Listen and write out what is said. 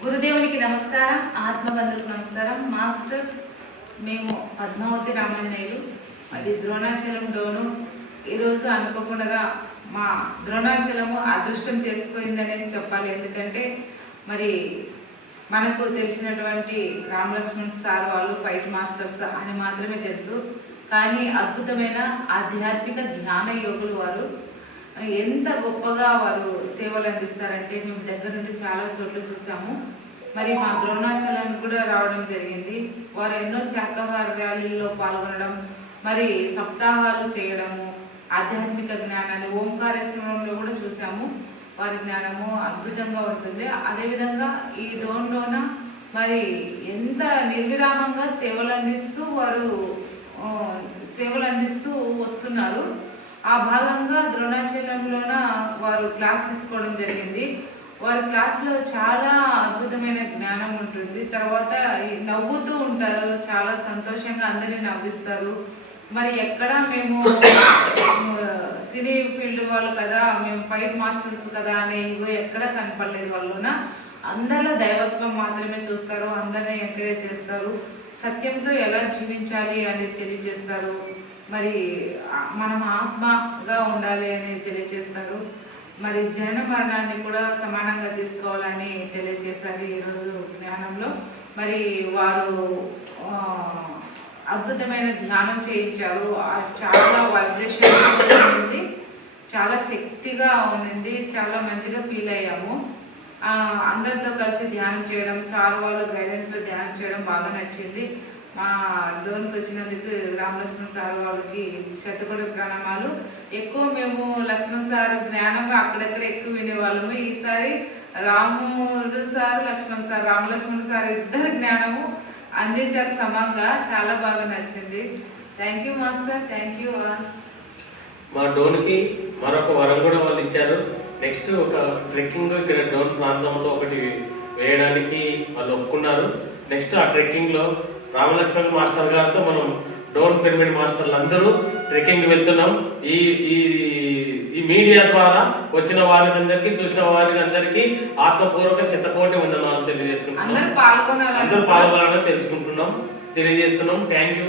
గురుదేవునికి నమస్కారం, ఆత్మబంధులకు నమస్కారం. మాస్టర్స్ మేము పద్మావతి రామాంజనేయులు, అది ద్రోణాచలం డోను. ఈరోజు అనుకోకుండా మా ద్రోణాచలము అదృష్టం చేసుకుందనేది చెప్పాలి. ఎందుకంటే మరి మనకు తెలిసినటువంటి రామలక్ష్మణ్ సార్ వాళ్ళు ఫైట్ మాస్టర్స్ అని మాత్రమే తెలుసు. కానీ అద్భుతమైన ఆధ్యాత్మిక జ్ఞాన యోగులు వారు. ఎంత గొప్పగా వారు సేవలు అందిస్తారంటే మేము దగ్గర నుండి చాలా చోట్ల చూసాము. మరి మా ద్రోణాచలానికి కూడా రావడం జరిగింది. వారు ఎన్నో శాఖాహార ర్యాలీల్లో పాల్గొనడం, మరి సప్తాహాలు చేయడము, ఆధ్యాత్మిక జ్ఞానాన్ని ఓంకారేశ్వరంలో కూడా చూసాము. వారి జ్ఞానము అద్భుతంగా ఉంటుంది. అదేవిధంగా ఈ డోన్లోన మరి ఎంత నిర్విరామంగా సేవలు అందిస్తూ వస్తున్నారు. ఆ భాగంగా ద్రోణాచలంలోన వారు క్లాస్ తీసుకోవడం జరిగింది. వారి క్లాస్లో చాలా అద్భుతమైన జ్ఞానం ఉంటుంది. తర్వాత నవ్వుతూ ఉంటారు, చాలా సంతోషంగా అందరినీ నవ్విస్తారు. మరి ఎక్కడ మేము సినీ ఫీల్డ్ వాళ్ళు కదా, మేము ఫైట్ మాస్టర్స్ కదా అనే ఇవో ఎక్కడ కనపడలేదు. వాళ్ళున అందరిలో దైవత్వం మాత్రమే చూస్తారు, అందరినీ ఎంకరేజ్ చేస్తారు, సత్యంతో ఎలా జీవించాలి అనేది తెలియజేస్తారు. మరి మనం ఆత్మగా ఉండాలి అని తెలియజేస్తారు. మరి జనన మరణాన్ని కూడా సమానంగా తీసుకోవాలని తెలియజేశారు ఈరోజు జ్ఞానంలో. మరి వారు అద్భుతమైన ధ్యానం చేయించారు. చాలా వైబ్రేషన్ ఉంది, చాలా శక్తిగా ఉంది, చాలా మంచిగా ఫీల్ అయ్యాము. అందరితో కలిసి ధ్యానం చేయడం, సార్ వాళ్ళు గైడెన్స్లో ధ్యానం చేయడం బాగా నచ్చింది. మా డోన్కి వచ్చినందుకు రామలక్ష్మణ్ సార్ వాళ్ళకి శతకోటి ప్రణామాలు. ఎక్కువ మేము లక్ష్మణ్ సార్ జ్ఞానంగా అక్కడెక్కడ ఎక్కువ వినేవాళ్ళము. ఈసారి రాముడు sir, Lakshman sir, Ramalakshman sir ఇద్దరు జ్ఞానము అందించారు సమంగా. చాలా బాగా నచ్చింది. Thank you master, thank you. మా డోన్కి మరొక వరం కూడా వాళ్ళు ఇచ్చారు. నెక్స్ట్ ఒక ట్రెక్కింగ్ ఇక్కడ డోన్ ప్రాంతంలో ఒకటి వేయడానికి వాళ్ళు ఒప్పుకున్నారు. నెక్స్ట్ ఆ ట్రెక్కింగ్లో రామలక్ష్మణ్ మాస్టర్ గారితో మనం డోన్ పిరమిడ్ మాస్టర్లు అందరూ ట్రెక్కింగ్ వెళ్తున్నాం. ఈ ఈ ఈ మీడియా ద్వారా వచ్చిన వారికి అందరికీ, చూసిన వారికి అందరికీ ఆత్మపూర్వక శతకోటి వందనాలు తెలియజేసుకుంటున్నాం. అందరూ పాల్గొనాలని తెలియజేస్తున్నాం. Thank you.